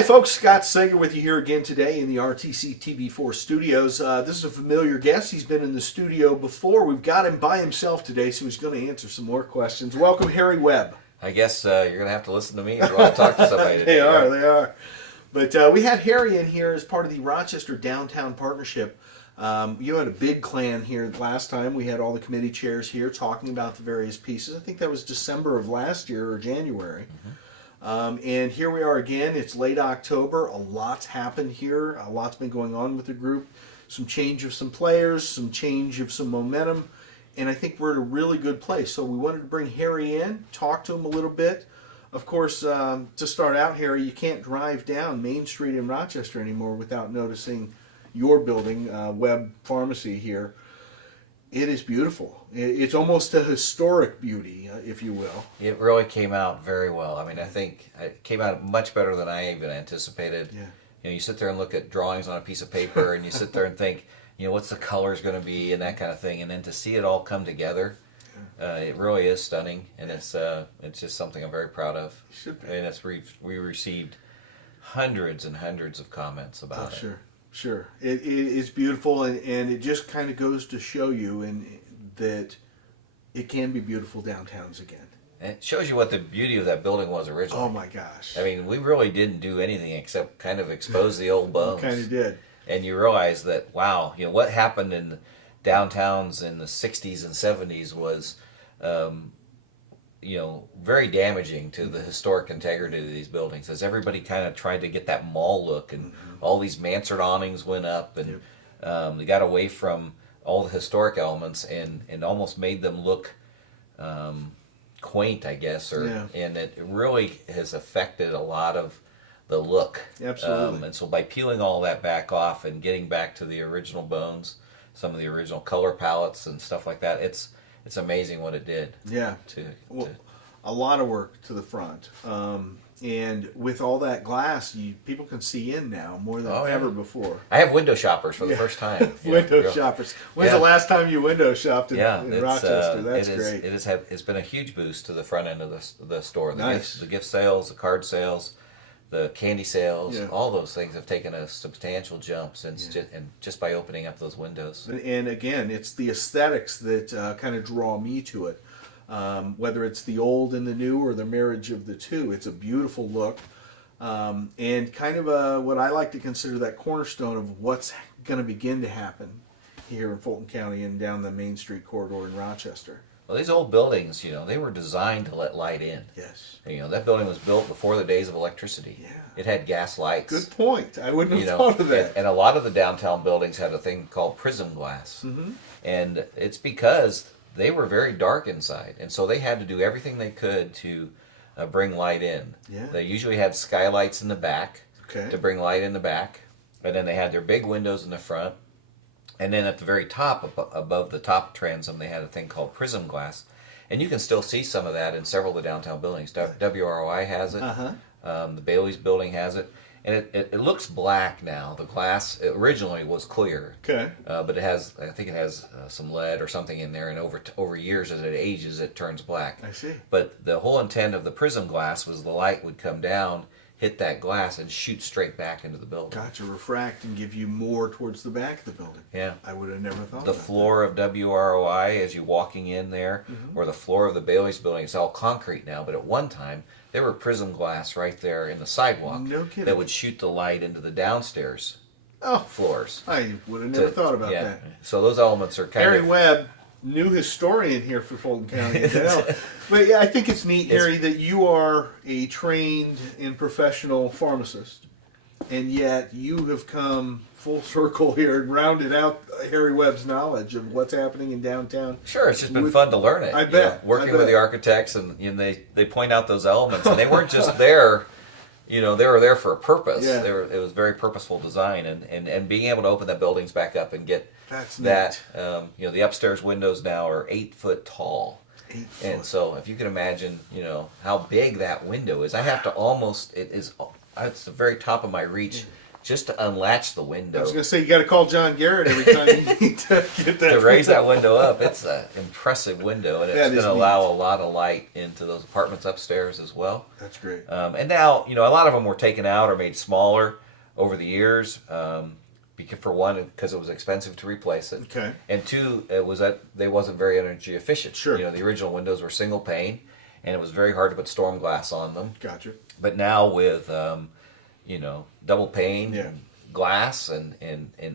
Hi folks, Scott Sager with you here again today in the RTC TV4 studios. This is a familiar guest. He's been in the studio before. We've got him by himself today, so he's going to answer some more questions. Welcome, Harry Webb. I guess you're going to have to listen to me if you want to talk to somebody today. They are. But we had Harry in here as part of the Rochester Downtown Partnership. You had a big clan here last time. We had all the committee chairs here talking about the various pieces. I think that was December of last year or January. Mm-hmm. And here we are again. It's late October. A lot's happened here. A lot's been going on with the group. Some change of some players, some change of some momentum. And I think we're at a really good place. So we wanted to bring Harry in, talk to him a little bit. Of course, to start out, Harry, you can't drive down Main Street in Rochester anymore without noticing your building, Webb Pharmacy here. It is beautiful. It's almost a historic beauty, if you will. It really came out very well. I mean, I think it came out much better than I even anticipated. Yeah. You know, you sit there and look at drawings on a piece of paper, and you sit there and think, you know, what's the colors going to be, and that kind of thing. And then to see it all come together, it really is stunning, and it's just something I'm very proud of. It should be. And we received hundreds and hundreds of comments about it. Sure. It is beautiful, and it just kind of goes to show you that it can be beautiful downtowns again. And it shows you what the beauty of that building was originally. Oh my gosh. I mean, we really didn't do anything except kind of expose the old bones. Kind of did. And you realize that, wow, you know, what happened in downtowns in the 60s and 70s was, you know, very damaging to the historic integrity of these buildings, as everybody kind of tried to get that mall look, and all these mansard awnings went up, and they got away from all the historic elements and almost made them look quaint, I guess, and it really has affected a lot of the look. Absolutely. And so by peeling all that back off and getting back to the original bones, some of the original color palettes and stuff like that, it's amazing what it did. Yeah. A lot of work to the front. And with all that glass, people can see in now more than ever before. I have window shoppers for the first time. Window shoppers. When's the last time you window shopped in Rochester? That's great. It's been a huge boost to the front end of the store. Nice. The gift sales, the card sales, the candy sales, all those things have taken a substantial jump since just by opening up those windows. And again, it's the aesthetics that kind of draw me to it. Whether it's the old and the new or the marriage of the two, it's a beautiful look. And kind of what I like to consider that cornerstone of what's going to begin to happen here in Fulton County and down the Main Street corridor in Rochester. Well, these old buildings, you know, they were designed to let light in. Yes. You know, that building was built before the days of electricity. Yeah. It had gas lights. Good point. I wouldn't have thought of that. And a lot of the downtown buildings had a thing called prism glass. Mm-hmm. And it's because they were very dark inside. And so they had to do everything they could to bring light in. Yeah. They usually had skylights in the back to bring light in the back. And then they had their big windows in the front. And then at the very top, above the top transom, they had a thing called prism glass. And you can still see some of that in several of the downtown buildings. WROI has it. The Bailey's building has it. And it looks black now. The glass originally was clear. Okay. But I think it has some lead or something in there. And over years, as it ages, it turns black. I see. But the whole intent of the prism glass was the light would come down, hit that glass, and shoot straight back into the building. Gotcha. Refract and give you more towards the back of the building. Yeah. I would have never thought The of that. floor of WROI, as you're walking in there, or the floor of the Bailey's building, it's all concrete now, but at one time, there were prism glass right there in the sidewalk. No kidding. That would shoot the light into the downstairs floors. I would have never thought about that. So those elements are kind Harry of... Webb, new historian here for Fulton County. But yeah, I think it's neat, Harry, that you are a trained and professional pharmacist, and yet you have come full circle here and rounded out Harry Webb's knowledge of what's happening in downtown. Sure, it's just been fun to learn it. I bet. Working with the architects, and they point out those elements, and they weren't just there. You know, they were there for a purpose. Yeah. It was very purposeful design, and being able to open that buildings back up and get Neat. you know, the upstairs windows now are 8 foot tall. 8 foot. And so if you can imagine, you know, how big that window is, I have to almost, it's the very top of my reach just to unlatch the window. I was going to say, you got to call John Garrett every time you need to get that. To raise that window up, it's an impressive window, and it's That going is to allow neat. a lot of light into those apartments upstairs as well. That's great. And now, a lot of them were taken out or made smaller over the years. Because for one, because it was expensive to replace it, Okay. and two, it was that they wasn't very energy efficient. Sure. The original windows were single pane, and it was very hard to put storm glass on them. Gotcha. But now with double pane Yeah. glass and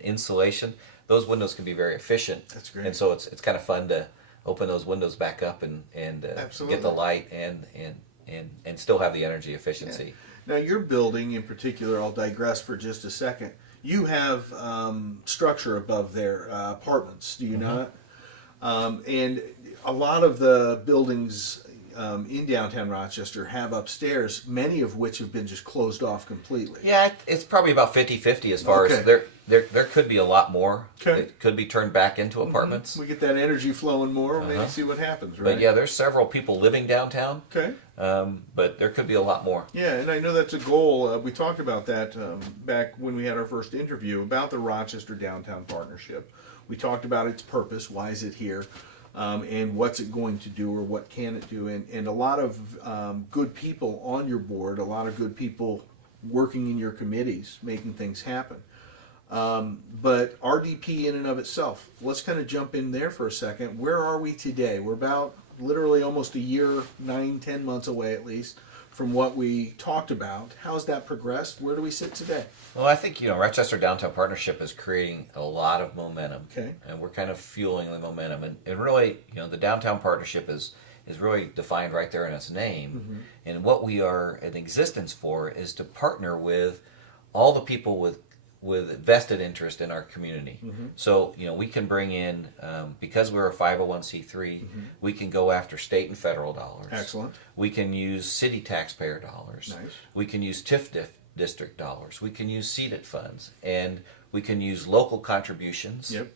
insulation, those windows can be very efficient. That's great. And so it's kind of fun to open those windows back up and Absolutely. get the light and still have the energy efficiency. Now, your building in particular, I'll digress for just a second. You have structure above there, apartments, do you not? And a lot of the buildings in downtown Rochester have upstairs, many of which have been just closed off completely. Yeah, it's probably about 50-50 as far Okay. as there could be a lot more Okay. that could be turned back into apartments. We get that energy flowing more, maybe Uh-huh. see what happens, right? But yeah, there's several people living downtown, Okay. but there could be a lot more. Yeah, and I know that's a goal. We talked about that back when we had our first interview about the Rochester Downtown Partnership. We talked about its purpose, why is it here, and what's it going to do or what can it do. And a lot of good people on your board, a lot of good people working in your committees, making things happen. But RDP in and of itself, let's kind of jump in there for a second. Where are we today? We're about literally almost a year, 9-10 months away at least from what we talked about. How's that progressed? Where do we sit today? Well, I think Rochester Downtown Partnership is creating a lot of momentum, Okay. and we're kind of fueling the momentum. And really, the Downtown Partnership is really defined right there in its name. And what we are in existence for is to partner with all the people with vested interest in our community. So we can bring in, because we're a 501c3, we can go after state and federal dollars. Excellent. We can use city taxpayer dollars. Nice. We can use TIF district dollars. We can use seeded funds, and we can use local contributions. Yep.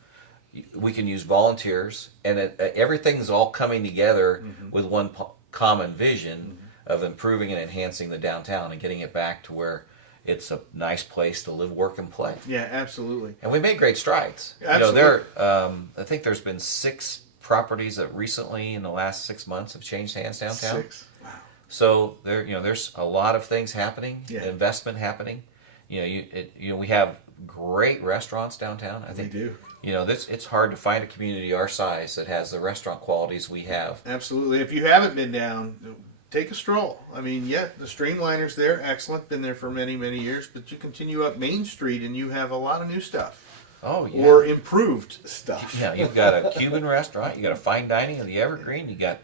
We can use volunteers, and everything's all coming together with one common vision of improving and enhancing the downtown and getting it back to where it's a nice place to live, work, and play. Yeah, absolutely. And we made great strides. Absolutely. I think there's been 6 properties that recently, in the last 6 months, have changed hands downtown. 6. Wow. So there's a lot of things happening, Yeah. investment happening. We have great restaurants downtown. I think We do. it's hard to find a community our size that has the restaurant qualities we have. Absolutely. If you haven't been down, take a stroll. I mean, yeah, the Streamliner's there, excellent. Been there for many, many years. But you continue up Main Street and you have a lot of new stuff. Oh yeah. Or improved stuff. Yeah, you've got a Cuban restaurant. You got a fine dining in the Evergreen. You've got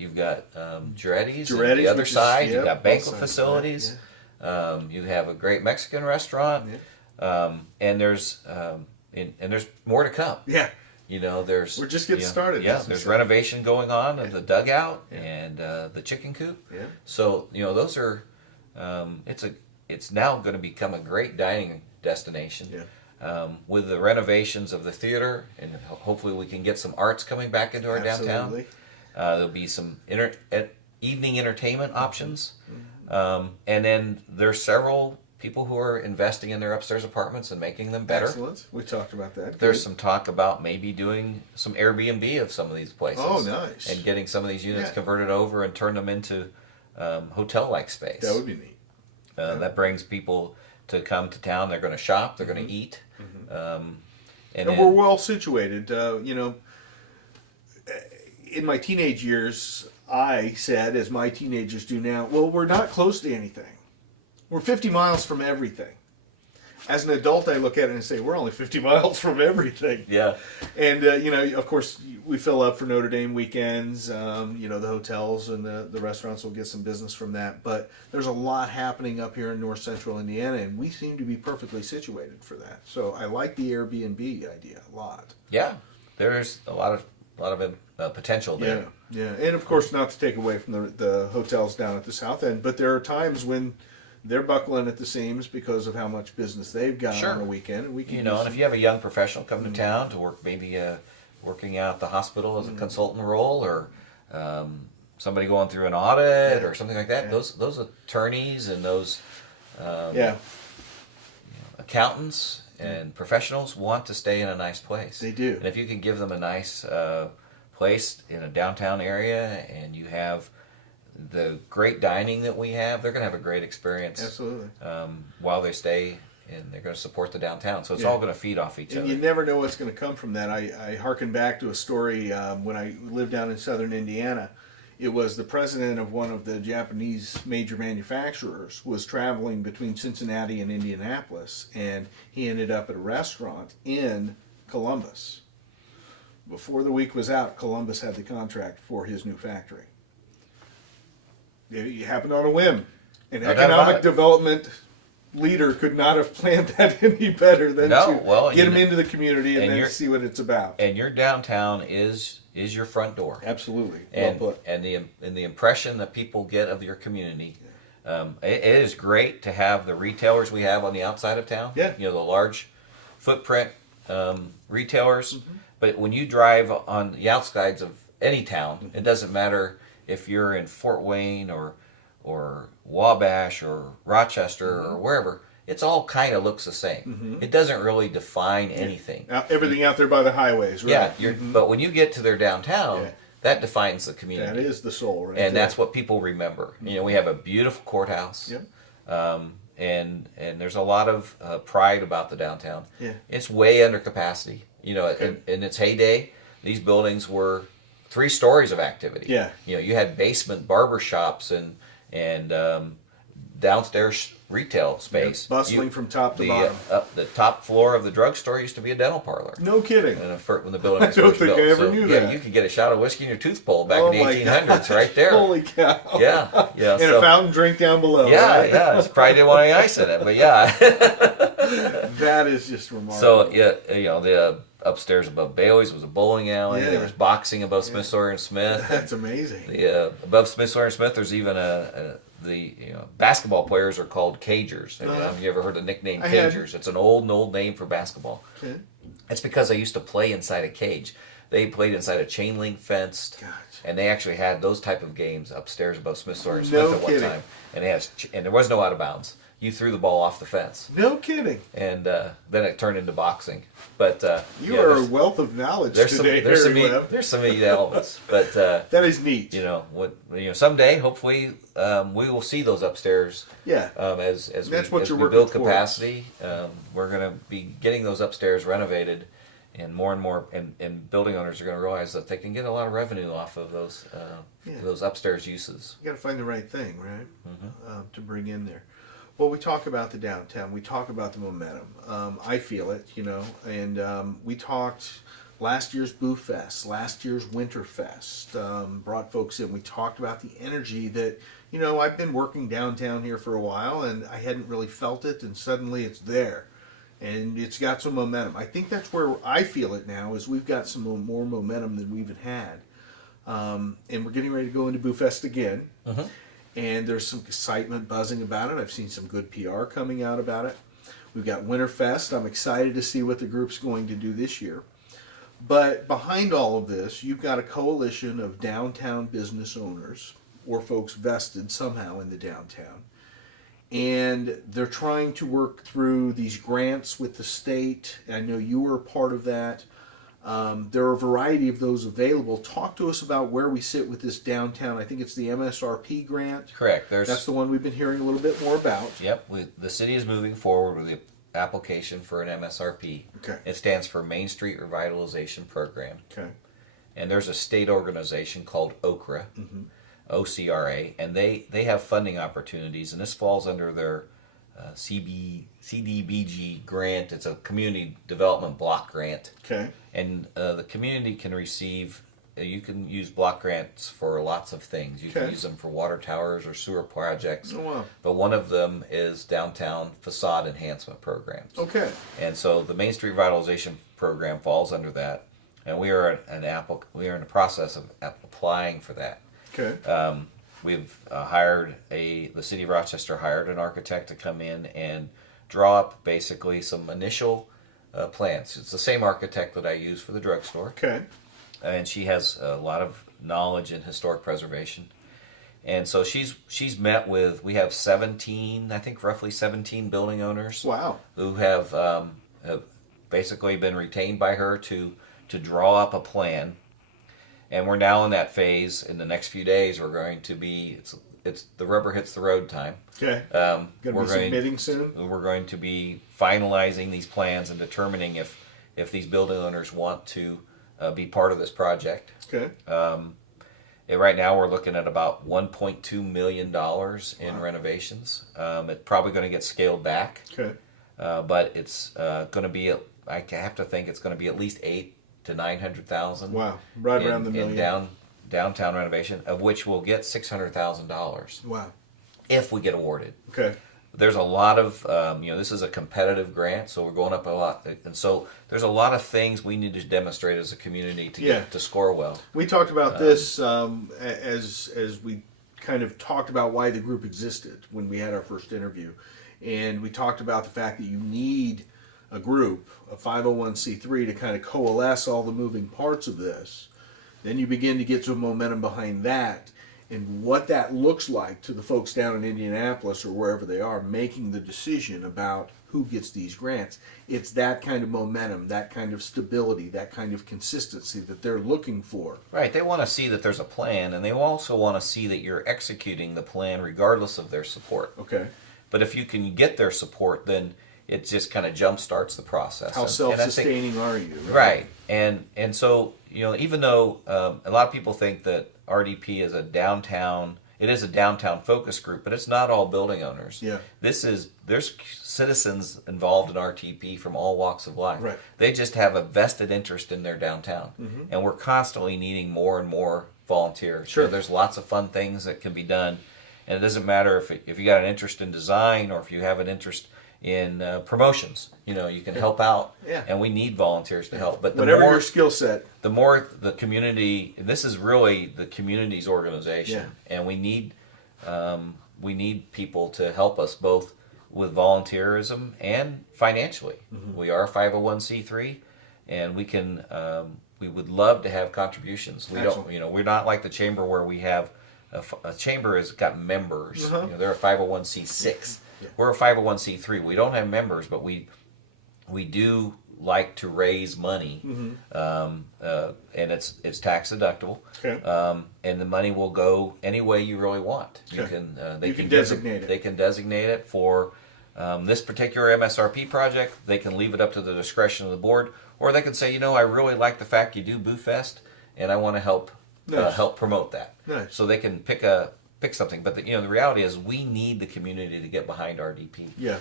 Giretti's on Giretti's, the other which is- side. yep, You've got both banquet sides of that, facilities. You have a great Mexican restaurant, and there's more to come. Yeah. There's We're just getting started. Yeah, That's there's exciting. renovation going on of the dugout Yeah. and the chicken coop. Yeah. So those are it's now going to become a great dining destination. Yeah. With the renovations of the theater, and hopefully we can get some arts coming back into our downtown. Absolutely. There'll be some evening entertainment options, and then there's several people who are investing in their upstairs apartments and making them better. Excellent. We talked about that. There's Good. some talk about maybe doing some Airbnb of some of these places. Oh, nice. And getting some of these units Yeah. converted over and turn them into hotel-like space. That would be neat. That brings people to come to town. They're going to shop. They're going to eat. And we're well situated. In my teenage years, I said, as my teenagers do now, well, we're not close to anything. We're 50 miles from everything. As an adult, I look at it and say, we're only 50 miles from everything. Yeah. And, of course, we fill up for Notre Dame weekends. The hotels and the restaurants will get some business from that. But there's a lot happening up here in north central Indiana, and we seem to be perfectly situated for that. So I like the Airbnb idea a lot. Yeah. There's a lot of potential there. Yeah. And, of course, not to take away from the hotels down at the south end, but there are times when they're buckling at the seams because of how much business they've got Sure. on a weekend. And we can And if you have a young professional come to town to work, maybe working out at the hospital as a consultant role, or somebody going through an audit or something like that, Yeah. those attorneys and those yeah. accountants and professionals want to stay in a nice place. They do. And if you can give them a nice place in a downtown area, and you have the great dining that we have, they're going to have a great experience. Absolutely. While they stay, and they're going to support the downtown. So it's Yeah. all going to feed off each And other. you never know what's going to come from that. I hearken back to a story when I lived down in southern Indiana. It was the president of one of the Japanese major manufacturers was traveling between Cincinnati and Indianapolis, and he ended up at a restaurant in Columbus. Before the week was out, Columbus had the contract for his new factory. It happened on a whim. An No doubt about economic it. development leader could not have planned that any better than to get them into the community and then see what it's about. And your downtown is your front door. Absolutely. And, Well put. and the impression that people get of your community, it is great to have the retailers we have on the outside of town. Yeah. You know, the large footprint retailers. But when you drive on the outsides of any town, it doesn't matter if you're in Fort Wayne or Wabash or Rochester or wherever. It's all kind of looks the same. It doesn't really define anything. Everything out there by the highways, right? Yeah, but when you get to their downtown, that defines the community. That is the soul, right? And that's what people remember. You know, we have a beautiful courthouse. Yep. And there's a lot of pride about the downtown. Yeah. It's way under capacity. You know, in its heyday, these buildings were 3 stories of activity. Yeah. You know, you had basement barber shops and downstairs retail space. Bustling from top to bottom. The top floor of the drugstore used to be a dental parlor. No kidding. When the building was I don't first think built. I ever knew yeah, that. you could get a shot of whiskey in your tooth pulled back Oh in the my 1800s, gosh. right there. Holy cow. Yeah, yeah. And a fountain drink down below. Yeah, right? yeah. It's probably didn't want any ice in it, but yeah. That is just remarkable. So yeah, you know, the upstairs above Bailey's was a bowling alley. Yeah. There was boxing above Smith Sawyer and Smith. That's amazing. The above Smith Sawyer and Smith, there's even the basketball players are called cagers. Have you ever heard the nickname I had. cagers? It's an old name for basketball. Okay. It's because they used to play inside a cage. They played inside a chain link fenced, Gotcha. and they actually had those type of games upstairs above Smith Sawyer and No Smith at one kidding. time. And and there was no out of bounds. You threw the ball off the fence, No kidding. and then it turned into boxing. But You yeah, are a there's- wealth of knowledge there's some today, there's some Harry neat, Webb. there's some neat elements. But That is neat. someday, hopefully, we will see those upstairs. Yeah. As That's we, what as you're we working build towards. capacity, we're going to be getting those upstairs renovated, and more, and building owners are going to realize that they can get a lot of revenue off of those upstairs uses. You got to find the right thing, right? Mm-hmm. To bring in there. Well, we talk about the downtown. We talk about the momentum. I feel it, and we talked last year's Boo Fest, last year's Winter Fest, brought folks in. We talked about the energy that, I've been working downtown here for a while, and I hadn't really felt it, and suddenly it's there. And it's got some momentum. I think that's where I feel it now, is we've got some more momentum than we even had. And we're getting ready to go into Boo Fest again. Mm-hmm. And there's some excitement buzzing about it. I've seen some good PR coming out about it. We've got Winterfest. I'm excited to see what the group's going to do this year. But behind all of this, you've got a coalition of downtown business owners or folks vested somehow in the downtown. And they're trying to work through these grants with the state. I know you were a part of that. There are a variety of those available. Talk to us about where we sit with this downtown. I think it's the MSRP grant. Correct. That's the one we've been hearing a little bit more about. Yep. The city is moving forward with the application for an MSRP. Okay. It stands for Main Street Revitalization Program. Okay. And there's a state organization called OCRA, Mm-hmm. OCRA, and they have funding opportunities, and this falls under their CDBG grant. It's a community development block grant. Okay. And the community can receive, you can use block grants for lots of things. You can Okay. use them for water towers or sewer projects. Oh, wow. But one of them is downtown facade enhancement programs. Okay. And so the Main Street Revitalization Program falls under that. And we are in the process of applying for that. Okay. We've the city of Rochester hired an architect to come in and draw up basically some initial plans. It's the same architect that I use for the drugstore, Okay. and she has a lot of knowledge in historic preservation. And so she's met with, we have 17, I think roughly 17 building owners. Wow. Who have basically been retained by her to draw up a plan. And we're now in that phase. In the next few days, we're going to be, it's the rubber hits the road time. Okay. We're Going to be submitting soon? We're going to be finalizing these plans and determining if these building owners want to be part of this project. Okay. And right now we're looking at about $1.2 million in renovations. It's probably going to get scaled back. Okay. But it's going to be, I have to think it's going to be at least $800,000 to $900,000. Wow. Right around the million. In downtown renovation, of which we'll get $600,000. Wow. If we get awarded. Okay. There's a lot of, this is a competitive grant, so we're going up a lot. And so there's a lot of things we need to demonstrate as a community to get to score well. We talked about this as we kind of talked about why the group existed when we had our first interview. And we talked about the fact that you need a group, a 501c3, to kind of coalesce all the moving parts of this. Then you begin to get some momentum behind that. And what that looks like to the folks down in Indianapolis or wherever they are making the decision about who gets these grants. It's that kind of momentum, that kind of stability, that kind of consistency that they're looking for. Right. They want to see that there's a plan, and they also want to see that you're executing the plan regardless of their support. Okay. But if you can get their support, then it just kind of jumpstarts the process. How self-sustaining are you? Right. And so, even though a lot of people think that RDP is it is a downtown focus group, but it's not all building owners. Yeah. There's citizens involved in RTP from all walks of life. Right. They just have a vested interest in their downtown. Mm-hmm. And we're constantly needing more and more volunteers. Sure. There's lots of fun things that can be done. And it doesn't matter if you got an interest in design or if you have an interest in promotions. You can help out, and we need volunteers to help. But whatever your skill set, the more the community, and this is really the community's organization, and we need people to help us both with volunteerism and financially. Mm-hmm. We are a 501c3, and we would love to have contributions. We Excellent. don't, we're not like the chamber where we have a chamber has got members. Uh-huh. They're a 501c6. Yeah. We're a 501c3. We don't have members, but we do like to raise money, mm-hmm. And it's tax deductible. Okay. And the money will go any way you really want. Okay. They can designate it. They can designate it for this particular MSRP project. They can leave it up to the discretion of the board, or they can say, I really like the fact you do Boo Fest, and I want to help promote that. Nice. So they can pick something. But the reality is we need the community to get behind RDP. Yeah.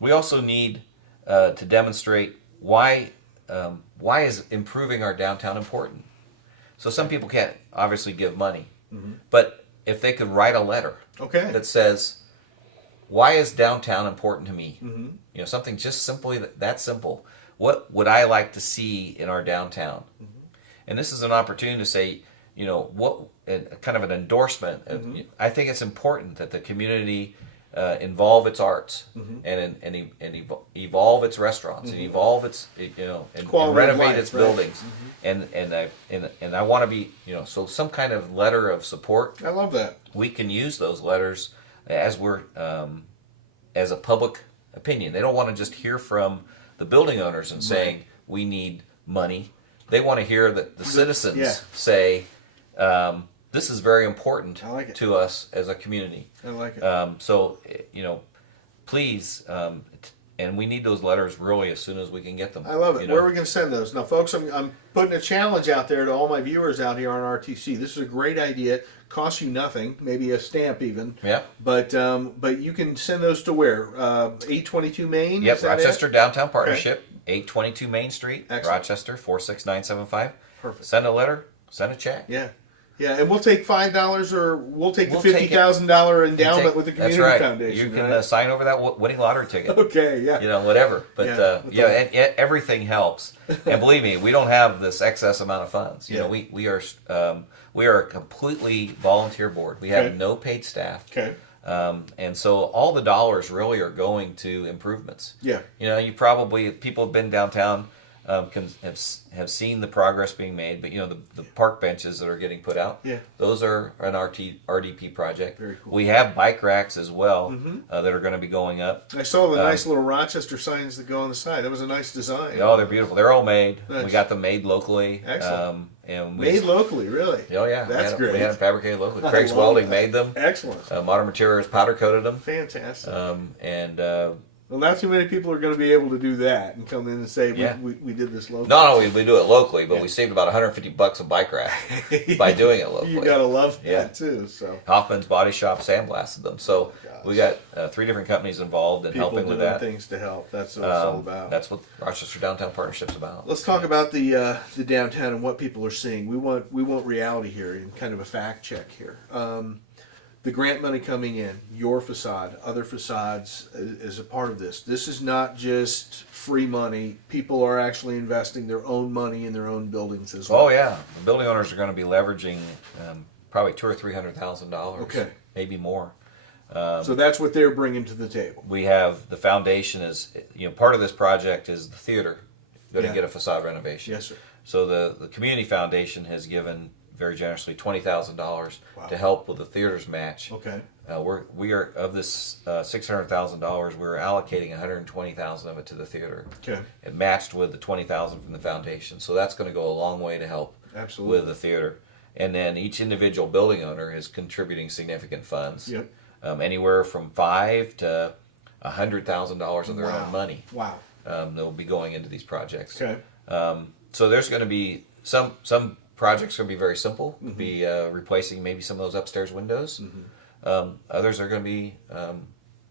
We also need to demonstrate why is improving our downtown important. So some people can't obviously give money, mm-hmm. but if they could write a letter that says, why is downtown important to me? Mm-hmm. Something just simply that simple. What would I like to see in our downtown? Mm-hmm. And this is an opportunity to say, what kind of an endorsement. Mm-hmm. I think it's important that the community involve its arts, mm-hmm. and evolve its restaurants, mm-hmm. and evolve its and renovate its buildings, mm-hmm. and I want to be so some kind of letter of support. I love that. We can use those letters as we're as a public opinion. They don't want to just hear from the building owners and saying we need money. They want to hear that the citizens say, this is very important to us as a community. I like it. So, please, and we need those letters really as soon as we can get them. I love it. Where are we going to send those? Now, folks, I'm putting a challenge out there to all my viewers out here on RTC. This is a great idea. Costs you nothing, maybe a stamp even. Yeah. But you can send those to where? 822 Main? Yep, Rochester Downtown Partnership, 822 Main Street, Excellent. Rochester, 46975. Perfect. Send a letter, send a check. Yeah. Yeah, and we'll take $5 or we'll take the $50,000 endowment with the community foundation. You can sign over that winning lottery ticket. Okay, yeah. Whatever. But and everything helps. And believe me, we don't have this excess amount of funds. We are a completely volunteer board. We have no paid staff. Okay. And so all the dollars really are going to improvements. Yeah. People have been downtown. have seen the progress being made. But the park benches that are getting put out, those are an RDP project. Very cool. We have bike racks as well that are going to be going up. I saw the nice little Rochester signs that go on the side. That was a nice design. Oh, they're beautiful. They're all made. Nice. We got them made locally. Excellent. And made locally, really? Oh yeah, That's great. We had them fabricated locally. Craig's Welding made them. Excellent. Modern Materials powder coated them. Fantastic. Well, not too many people are going to be able to do that and come in and say, we did this locally. No, we do it locally, but we saved about $150 a bike rack by doing it locally. You got to love that, too. So Hoffman's Body Shop sandblasted them. So we got 3 different companies involved in people helping with doing that. Things to help. That's what it's all about. That's what Rochester Downtown Partnership's about. Let's talk about the downtown and what people are seeing. We want reality here and kind of a fact check here. The grant money coming in, your facade, other facades is a part of this. This is not just free money. People are actually investing their own money in their own buildings as well. Oh yeah, the building owners are going to be leveraging probably $200,000 or $300,000. Okay, maybe more. So that's what they're bringing to the table. We have the foundation is part of this project is the theater going to get a facade renovation. Yes, sir. So the community foundation has given very generously $20,000 to help with the theater's match. Okay. We are of this $600,000. We're allocating $120,000 of it to the theater. Okay. It matched with the $20,000 from the foundation, so that's going to go a long way to help with the theater. And then each individual building owner is contributing significant funds. Yep. Anywhere from $5,000 to $100,000 of their own money. Wow. They'll be going into these projects. Okay. So there's going to be some projects going to be very simple. Be replacing maybe some of those upstairs windows. Others are going to be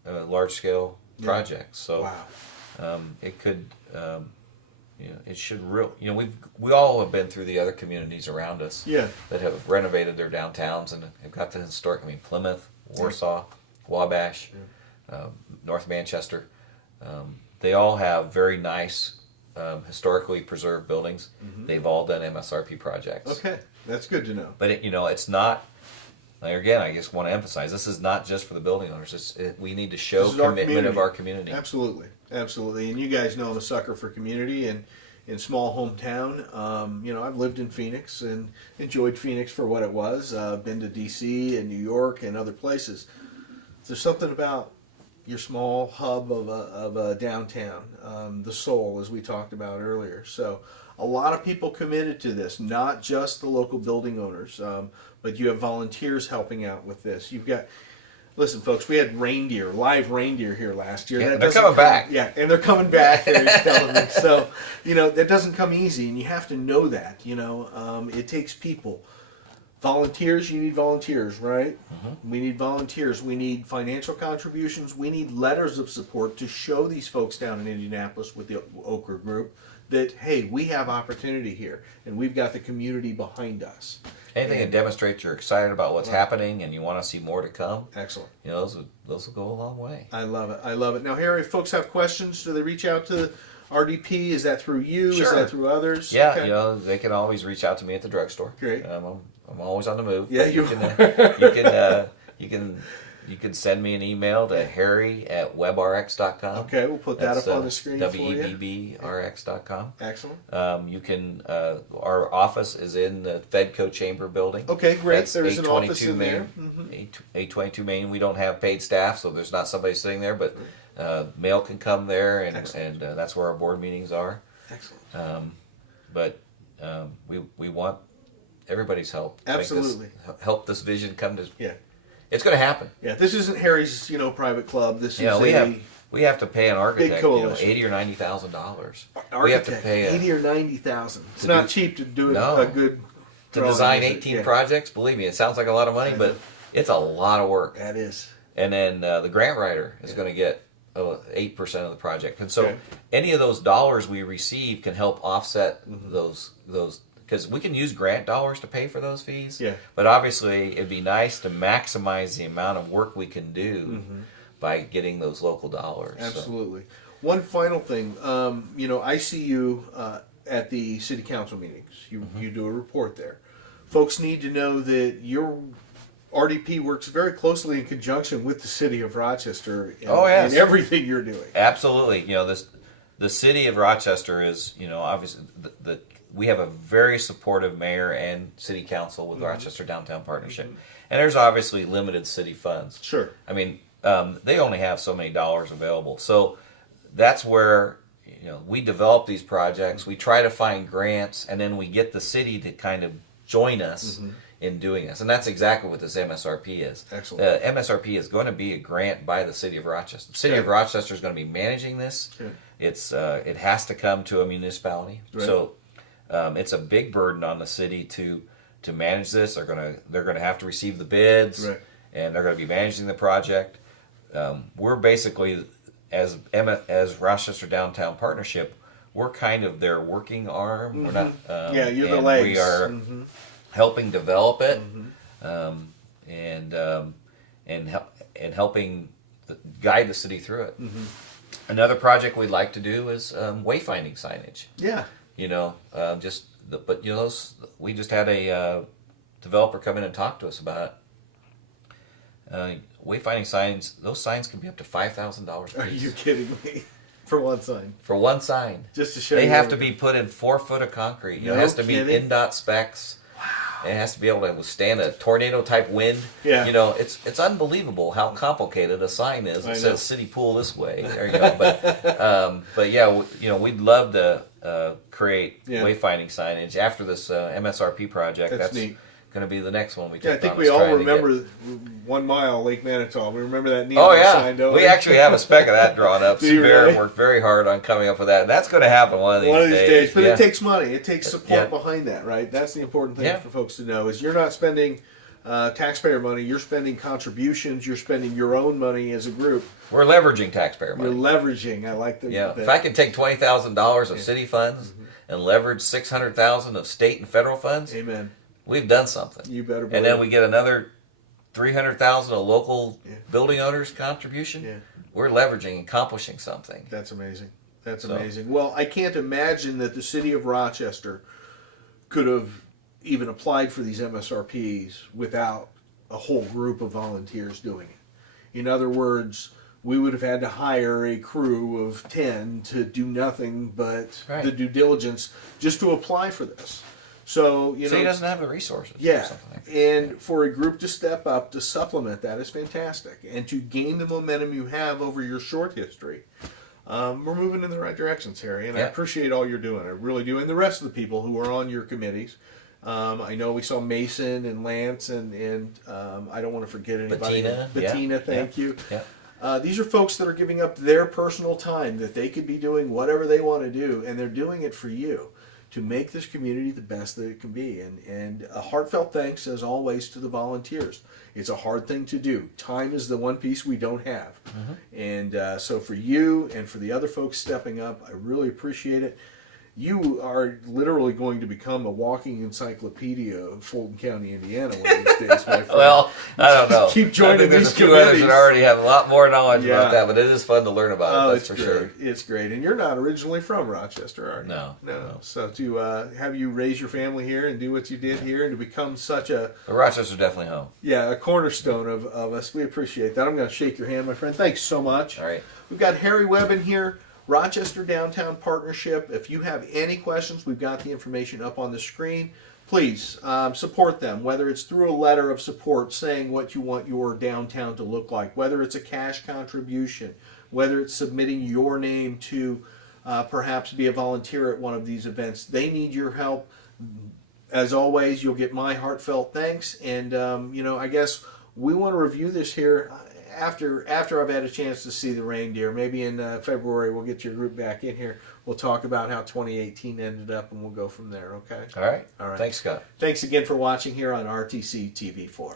large scale projects. So it could, it should we all have been through the other communities around us that have renovated their downtowns and have got the historic. I mean, Plymouth, Warsaw, Wabash, North Manchester. They all have very nice. Historically preserved buildings. They've all done MSRP projects. Okay, that's good to know. But it's not. Again, I just want to emphasize this is not just for the building owners. We need to show commitment of our community. Absolutely, absolutely. And you guys know I'm a sucker for community and in small hometown. I've lived in Phoenix and enjoyed Phoenix for what it was. Been to D.C. and New York and other places. There's something about your small hub of a downtown, the soul, as we talked about earlier. So a lot of people committed to this, not just the local building owners, but you have volunteers helping out with this. You've got, listen, folks, we had live reindeer here last year. Yeah, they're coming back. Yeah, and they're coming back. He's telling me. So, that doesn't come easy, and you have to know that. It takes people. Volunteers, you need volunteers, right? We need volunteers. We need financial contributions. We need letters of support to show these folks down in Indianapolis with the Ochre Group that, hey, we have opportunity here, and we've got the community behind us. Anything that demonstrates you're excited about what's happening and you want to see more to come. Excellent. Those will go a long way. I love it. I love it. Now, Harry, if folks have questions, do they reach out to RDP? Is that through you? Sure. Is that through others? Yeah, Okay. they can always reach out to me at the drugstore. Great. I'm always on the move. Yeah, you can send me an email to harry@webrx.com. Okay, we'll put that up on the screen for you. WEBBRX.com. Excellent. You can. Our office is in the Fedco Chamber building. Okay, great. That's There's an office 822 in there. Main. 822 Main. We don't have paid staff, so there's not somebody sitting there, but mail can come there, and that's where our board meetings are. Excellent. But we want everybody's help. Absolutely. Help this vision come to. Yeah. It's going to happen. Yeah. This isn't Harry's, private club. This is we have to pay an architect, coalition. $80,000 or $90,000. We have to pay $80,000 or $90,000. It's not cheap to do a good. To design 18 projects. Believe me, it sounds like a lot of money, but it's a lot of work. That is. And then the grant writer is going to get 8% of the project, and so any of those dollars we receive can help offset those. Because we can use grant dollars to pay for those fees, but obviously it'd be nice to maximize the amount of work we can do by getting those local dollars. Absolutely. So. One final thing, I see you at the city council meetings. You do a report there. Folks need to know that your RDP works very closely in conjunction with the city of Rochester in everything you're doing. Absolutely. the city of Rochester is, obviously we have a very supportive mayor and city council with Rochester Downtown Partnership, and there's obviously limited city funds. Sure. I mean, they only have so many dollars available, so that's where we develop these projects. We try to find grants, and then we get the city to kind of join us in doing this, and that's exactly what this MSRP is. Excellent. MSRP is going to be a grant by the city of Rochester. The city of Rochester is going to be managing this. Okay. It has to come to a municipality, Right. so it's a big burden on the city to manage this. They're gonna have to receive the bids, Right. and they're going to be managing the project. We're basically as Rochester Downtown Partnership, we're kind of their working arm. We're not. Yeah, you're the and legs. We are helping develop it, and helping guide the city through it. Another project we'd like to do is wayfinding signage. Yeah. We just had a developer come in and talk to us about it. Wayfinding signs; those signs can be up to $5,000 a Are piece. you kidding me? For one sign. For one sign. Just to show They you. have to be put in 4 foot of concrete. No It has to meet kidding. NDOT specs. Wow. It has to be able to withstand a tornado type wind. Yeah. It's unbelievable how complicated a sign is. I It know. says city pool this way. But yeah, we'd love to create Yeah. wayfinding signage after this MSRP project. That's neat. Going to be the next one we take Yeah, I think on, we is all trying to get- remember 1 mile Lake Manitou. We remember that neon Oh yeah, sign, don't we? we actually have a spec of that drawn up. Do you Sue Barrett really? worked very hard on coming up with that, and that's going to happen one of these One of these days. But Yeah. it takes money. It takes support Yeah. behind that, right? That's the important thing Yeah. for folks to know is you're not spending taxpayer money. You're spending contributions. You're spending your own money as a group. We're leveraging taxpayer You're money. leveraging. I like the. Yeah, that. if I can take $20,000 of city funds and leverage $600,000 of state and federal funds, Amen. we've done something. You better. And then we get another $300,000 of local Yeah. building owners' contribution. Yeah. We're leveraging, accomplishing something. That's amazing. That's So- amazing. Well, I can't imagine that the city of Rochester could have even applied for these MSRPs without a whole group of volunteers doing it. In other words, we would have had to hire a crew of 10 to do nothing but Right. the due diligence just to apply for this. So, you So know, he doesn't have the resources. yeah, Or something like that. and for a group to step up to supplement that is fantastic, and to gain the momentum you have over your short history. We're moving in the right directions, Harry, and I Yeah. appreciate all you're doing. I really do, and the rest of the people who are on your committees. I know we saw Mason and Lance, and I don't want to forget anybody. Bettina, yeah. Bettina, thank you. Yeah. These are folks that are giving up their personal time that they could be doing whatever they want to do, and they're doing it for you to make this community the best that it can be. And a heartfelt thanks, as always, to the volunteers. It's a hard thing to do. Time is the one piece we don't have. And so for you and for the other folks stepping up, I really appreciate it. You are literally going to become a walking encyclopedia of Fulton County, Indiana one of these days, my friend. Well, I don't know. Keep joining I think there's these a few others committees. that already have a lot more knowledge Yeah. about that, but it is fun to learn about Oh, it. That's it's for great. sure. It's great. And you're not originally from Rochester, are you? No. So to have you raise your family here and do what you did here and to become such a But Rochester's definitely home. a cornerstone of us, we appreciate that. I'm going to shake your hand, my friend. Thanks so much. All right. We've got Harry Webb in here, Rochester Downtown Partnership. If you have any questions, we've got the information up on the screen. Please support them, whether it's through a letter of support saying what you want your downtown to look like, whether it's a cash contribution, whether it's submitting your name to perhaps be a volunteer at one of these events. They need your help. As always, you'll get my heartfelt thanks. And, I guess we want to review this here after I've had a chance to see the reindeer. Maybe in February we'll get your group back in here. We'll talk about how 2018 ended up, and we'll go from there, okay? All right. All right. Thanks, Scott. Thanks again for watching here on RTC TV4.